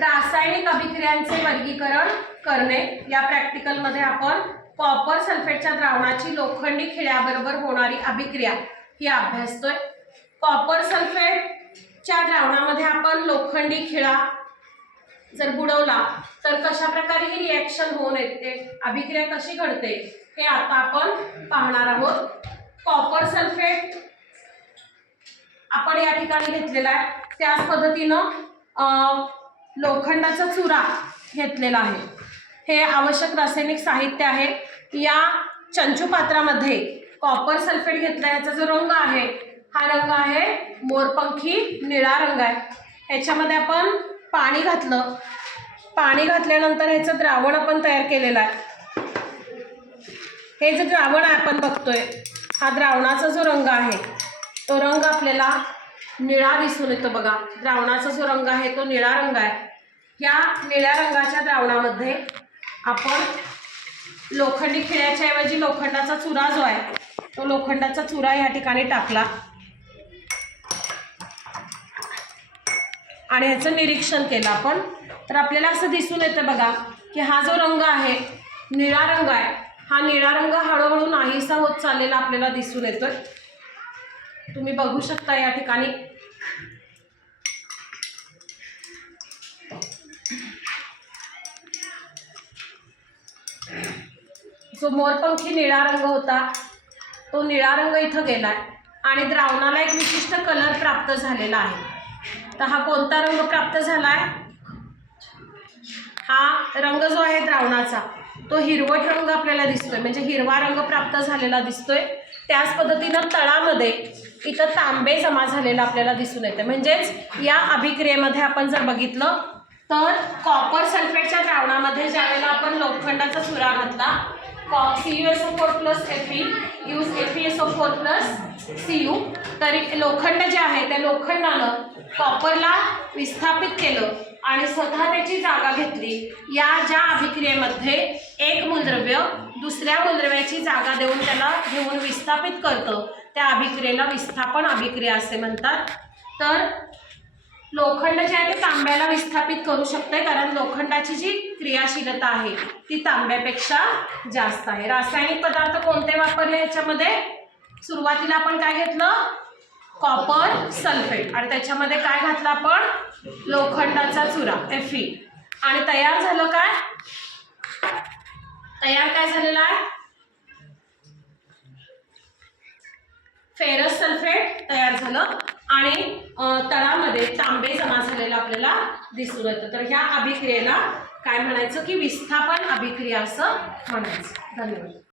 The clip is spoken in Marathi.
रासायनिक अभिक्रियांचे वर्गीकरण करणे. या प्रॅक्टिकलमध्ये आपण कॉपर सल्फेटच्या द्रावणाची लोखंडी खिळ्याबरोबर होणारी अभिक्रिया ही अभ्यासतोय. कॉपर सल्फेटच्या द्रावणामध्ये आपण लोखंडी खिळा जर बुडवला तर कशा प्रकारे ही रिॲक्शन होऊन येते? अभिक्रिया कशी घडते? हे आता आपण पाहणार आहोत. कॉपर सल्फेट आपण या ठिकाणी घेतलेला आहे. त्याच पद्धतीनं लोखंडाचा चुरा घेतलेला आहे. हे आवश्यक रासायनिक साहित्य आहे. या चंचू पात्रामध्ये कॉपर सल्फेट घेतला. याचा जो रंग आहे हा रंग आहे मोरपंखी निळा रंग आहे. ह्याच्यामध्ये आपण पाणी घातलं. पाणी घातल्यानंतर ह्याचं द्रावण आपण तयार केलेलं आहे. हे जे द्रावण आहे आपण बघतोय हा द्रावणाचा जो रंग आहे तो रंग आपल्याला निळा दिसून येतो बघा. द्रावणाचा जो रंग आहे तो निळा रंग आहे. या निळ्या रंगाच्या द्रावणामध्ये आपण लोखंडी खिळ्याच्या ऐवजी लोखंडाचा चुरा जो आहे तो लोखंडाचा चुरा या ठिकाणी टाकला. आणि ह्याचं निरीक्षण केलं आपण. तर आपल्याला असं दिसून येतं बघा की हा जो रंग आहे निळा रंग आहे हा निळा रंग हळूहळू नाहीसा होत चाललेला आपल्याला दिसून येतोय. तुम्ही बघू शकता या ठिकाणी. जो मोरपंखी निळा रंग होता तो निळा रंग इथं गेला आहे आणि द्रावणाला एक विशिष्ट कलर प्राप्त झालेला आहे. तर हा कोणता रंग प्राप्त झाला आहे हा रंग जो आहे द्रावणाचा तो हिरवट रंग आपल्याला दिसतोय. म्हणजे हिरवा रंग प्राप्त झालेला दिसतोय. त्याच पद्धतीनं तळामध्ये इथं तांबे जमा झालेला आपल्याला दिसून येते म्हणजेच या अभिक्रियेमध्ये आपण जर बघितलं तर कॉपर सल्फेटच्या द्रावणामध्ये ज्यावेळेला आपण लोखंडाचा चुरा घातला कॉ C U S O plus Fe use F S O plus C U तरी लोखंड जे आहे त्या लोखंडानं कॉपरला विस्थापित केलं आणि स्वतः त्याची जागा घेतली. या ज्या अभिक्रियेमध्ये एक मूलद्रव्य दुसऱ्या मूलद्रव्याची जागा देऊन त्याला घेऊन विस्थापित करतं त्या अभिक्रियेला विस्थापन अभिक्रिया असे म्हणतात. तर लोखंड जे आहे ते तांब्याला विस्थापित करू शकते कारण लोखंडाची जी क्रियाशीलता आहे ती तांब्यापेक्षा जास्त आहे. रासायनिक पदार्थ कोणते वापरले याच्यामध्ये? सुरुवातीला आपण काय घेतलं? Copper sulphate. आणि त्याच्यामध्ये काय घातलं आपण? लोखंडाचा चुरा एफ ई आणि तयार झालं काय? तयार काय झालेलं आहे? फेरस सल्फेट तयार झालं. आणि तळामध्ये तांबे जमा झालेला आपल्याला दिसून येतं. तर ह्या अभिक्रियेला काय म्हणायचं की विस्थापन अभिक्रिया असं म्हणायचं. धन्यवाद.